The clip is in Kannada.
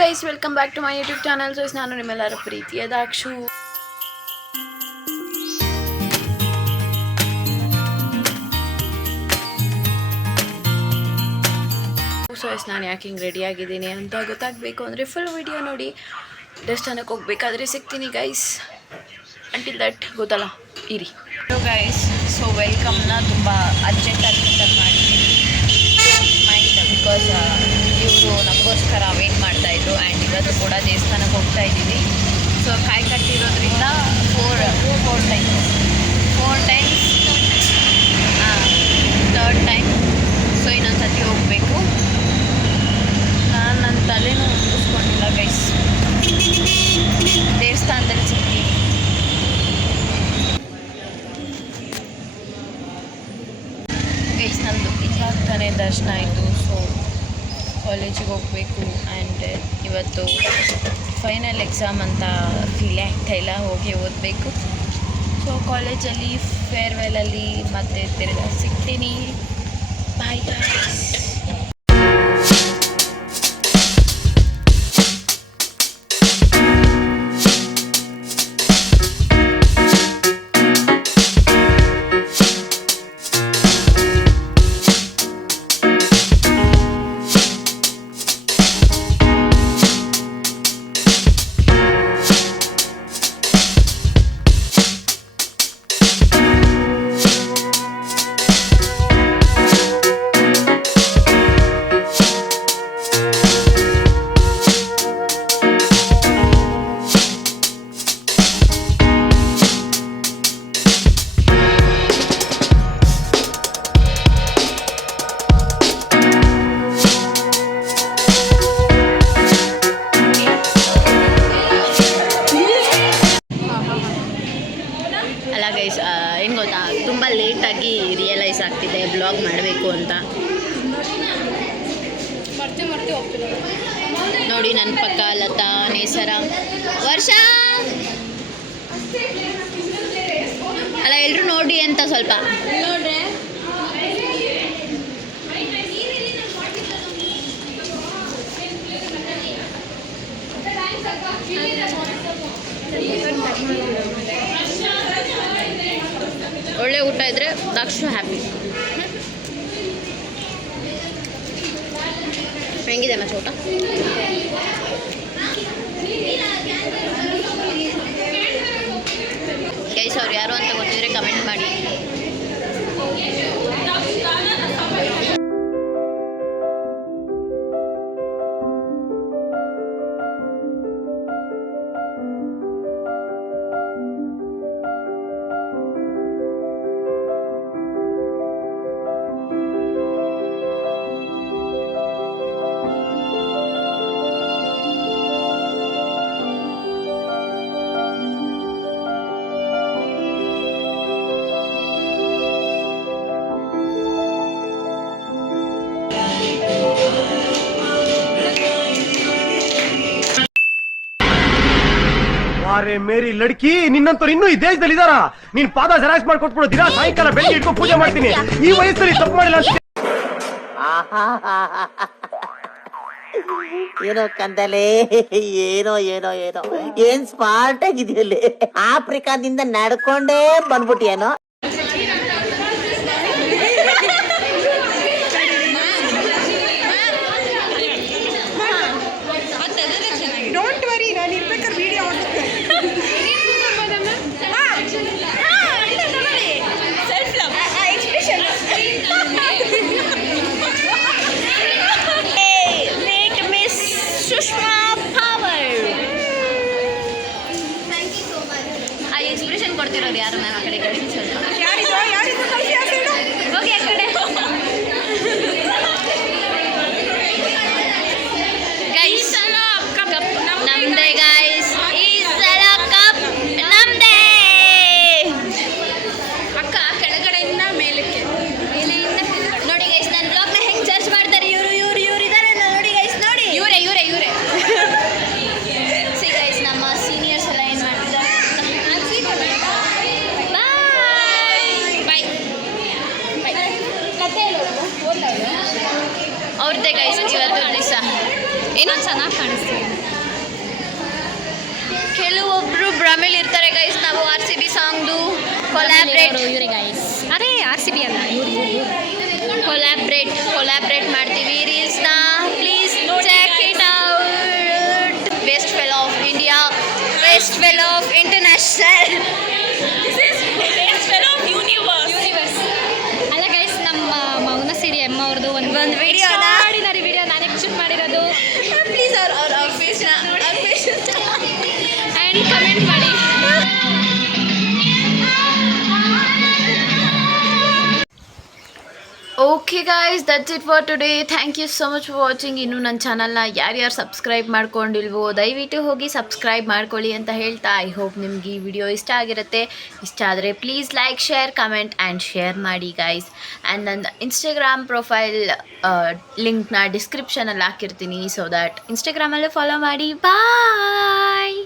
Guys, welcome back to my YouTube channel. So ನಾನು ನಿಮ್ಮೆಲ್ಲರ ಪ್ರೀತಿಯ ದಾಕ್ಷು. ಸೊ ನಾನು ಯಾಕೆ ಹಿಂಗೆ ರೆಡಿ ಆಗಿದ್ದೀನಿ ಅಂತ ಗೊತ್ತಾಗಬೇಕು ಅಂದರೆ ಫುಲ್ ವಿಡಿಯೋ ನೋಡಿ. ದೇವಸ್ಥಾನಕ್ಕೆ ಹೋಗ್ಬೇಕಾದ್ರೆ ಸಿಗ್ತೀನಿ ಗೈಸ್. ಅಂಟಿಲ್ ದಟ್ ಗೊತ್ತಲ್ಲ, ಇರಿ. ಹಲೋ ಗೈಸ್, ಸೊ ವೆಲ್ಕಮ್ನ ತುಂಬ ಅರ್ಜೆಂಟಾಗಿ ಮಾಡಿದ್ದೀನಿ. ಮೈಂಡ್ ಬಿಕಾಸ್ ಇವರು ನಮಗೋಸ್ಕರ ವೇಟ್ ಮಾಡ್ತಾಯಿದ್ರು. ಆ್ಯಂಡ್ ಇವತ್ತು ಕೂಡ ದೇವಸ್ಥಾನಕ್ಕೆ ಹೋಗ್ತಾ ಇದ್ದೀವಿ. ಸೊ ಕಾಯಿ ಕಟ್ಟಿರೋದ್ರಿಂದ four times third time. So ಇನ್ನೊಂದು ಸತಿ ಹೋಗಬೇಕು. ನಾನು ನನ್ನ ತಲೆನೂ ಮುಗಿಸ್ಕೊಂಡಿಲ್ಲ ಗೈಸ್. ದೇವಸ್ಥಾನದಲ್ಲಿ ಸಿಗ್ತೀವಿ. ಗೈಸ್, ನಮ್ಮದು ಇವಾಗ ತಾನೇ ದರ್ಶನ ಆಯಿತು. ಸೊ ಕಾಲೇಜಿಗೆ ಹೋಗಬೇಕು. ಆ್ಯಂಡ್ ಇವತ್ತು ಫೈನಲ್ ಎಕ್ಸಾಮ್ ಅಂತ ಫೀಲ್ ಆಗ್ತಾಯಿಲ್ಲ, ಹೋಗಿ ಓದಬೇಕು. ಸೊ ಕಾಲೇಜಲ್ಲಿ ಫೇರ್ವೆಲಲ್ಲಿ ಮತ್ತೆ ತಿರ್ಗಾ ಸಿಗ್ತೀನಿ. Bye guys. ಅಲ್ಲ ಗೈಸ್, ಏನು ಗೊತ್ತಾ, ತುಂಬ ಲೇಟಾಗಿ ರಿಯಲೈಸ್ ಆಗ್ತಿದೆ ಬ್ಲಾಗ್ ಮಾಡಬೇಕು ಅಂತ. ನೋಡಿ ನನ್ನ ಪಕ್ಕ ಲತಾ, ನೇಸರ, ವರ್ಷ ಅಲ್ಲ, ಎಲ್ಲರೂ ನೋಡಿ ಅಂತ ಸ್ವಲ್ಪ. ಒಳ್ಳೆ ಊಟ ಇದ್ದರೆ ದಾಕ್ಷು ಹ್ಯಾಪಿ. ಹೆಂಗಿದೆ ಮಚ್ಚ ಊಟ? ಗೈಸ್, ಅವ್ರು ಯಾರು ಅಂತ ಗೊತ್ತಿದ್ರೆ ಕಮೆಂಟ್ ಮಾಡಿ. ಅರೆ ಮೇರಿ ಲಡ್ಕಿ, ನಿನ್ನಂತವ್ರು ಇನ್ನೂ ಈ ದೇಶದಲ್ಲಿ ಇದಾರ? ನೀನ್ ಪಾದ ಜೆರಾಕ್ಸ್ ಮಾಡಿ ಕೊಟ್ಬಿಡು. ದಿನ ಸಾಯಂಕಾಲ ಬೆಳಿಗ್ಗೆ ಇಟ್ಕೊಂಡು ಪೂಜೆ ಮಾಡ್ತೀನಿ. ಈ ವಯಸ್ಸಲ್ಲಿ ತಪ್ಪು ಮಾಡಿಲ್ಲ ಅಂತ. ಏನೋ ಕಂದಲೆ, ಏನೋ ಏನೋ ಏನೋ ಏನ್ ಸ್ಮಾರ್ಟ್ ಆಗಿದೆಯಲ್ಲಿ. ಆಫ್ರಿಕಾದಿಂದ ನಡ್ಕೊಂಡೇ ಬಂದ್ಬಿಟ್ಟಿಯೇನೋ. ಡೋಂಟ್ ವರಿ, ನಾನು ಇರ್ಬೇಕಾದ್ರೆ ವಿಡಿಯೋ ಸುಷ್ಮಾ ಪವರ್. ಆ ಎಕ್ಸ್ಪ್ರೆಷನ್ ಕೊಡ್ತಿರೋದು ಯಾರು ಮ್ಯಾಮ್? ಆ ಕಡೆ ಸ್ವಲ್ಪ ಏನು ಚೆನ್ನಾಗಿ ಕಾಣಿಸ್ತೀವಿ. ಕೆಲವೊಬ್ರು ಭ್ರಮೇಲಿ ಇರ್ತಾರೆ ಗೈಸ್. ನಾವು RCB ಸಾಂಗ್ದು ಕೊಲಾಬ್ರೇಟ್ ಇವ್ರೆ ಗೈಸ್. ಅದೇ RCB ಅಲ್ಲ, ಇವ್ರು ಕೊಲಾಬ್ರೇಟ್ ಮಾಡ್ತೀವಿ ರೀಲ್ಸ್ನ. Please check it out. Best fell of India, best fell of international, universe. ಅಲ್ಲ ಗೈಸ್, ನಮ್ಮ ಮೌನ ಸಿರಿ ಎಮ್ಮ ಅವ್ರದ್ದು ಒಂದು ವಿಡಿಯೋ ಆರ್ಡಿನರಿ ವಿಡಿಯೋ ನಾನೇ ಶೂಟ್ ಮಾಡಿರೋದು. ಪ್ಲೀಸ್ ಅವ್ರ ಫೇಸ್ನ ಆ್ಯಂಡ್ ಕಮೆಂಟ್ ಮಾಡಿ. Okay guys, that's it for today. Thank you so much for watching. ಇನ್ನೂ ನನ್ನ ಚಾನಲ್ನ ಯಾರ್ಯಾರು ಸಬ್ಸ್ಕ್ರೈಬ್ ಮಾಡ್ಕೊಂಡಿಲ್ವೋ ದಯವಿಟ್ಟು ಹೋಗಿ ಸಬ್ಸ್ಕ್ರೈಬ್ ಮಾಡ್ಕೊಳ್ಳಿ ಅಂತ ಹೇಳ್ತಾ, ಐ ಹೋಪ್ ನಿಮ್ಗೆ ಈ ವಿಡಿಯೋ ಇಷ್ಟ ಆಗಿರುತ್ತೆ. ಇಷ್ಟ ಆದರೆ please like, share, comment and share ಮಾಡಿ ಗೈಸ್. ಆ್ಯಂಡ್ ನನ್ನ ಇನ್ಸ್ಟಾಗ್ರಾಮ್ ಪ್ರೊಫೈಲ್ ಲಿಂಕ್ನ ಡಿಸ್ಕ್ರಿಪ್ಷನಲ್ಲಿ ಹಾಕಿರ್ತೀನಿ. ಸೊ ದ್ಯಾಟ್ ಇನ್ಸ್ಟಾಗ್ರಾಮಲ್ಲೂ ಫಾಲೋ ಮಾಡಿ. ಬಾಯ್.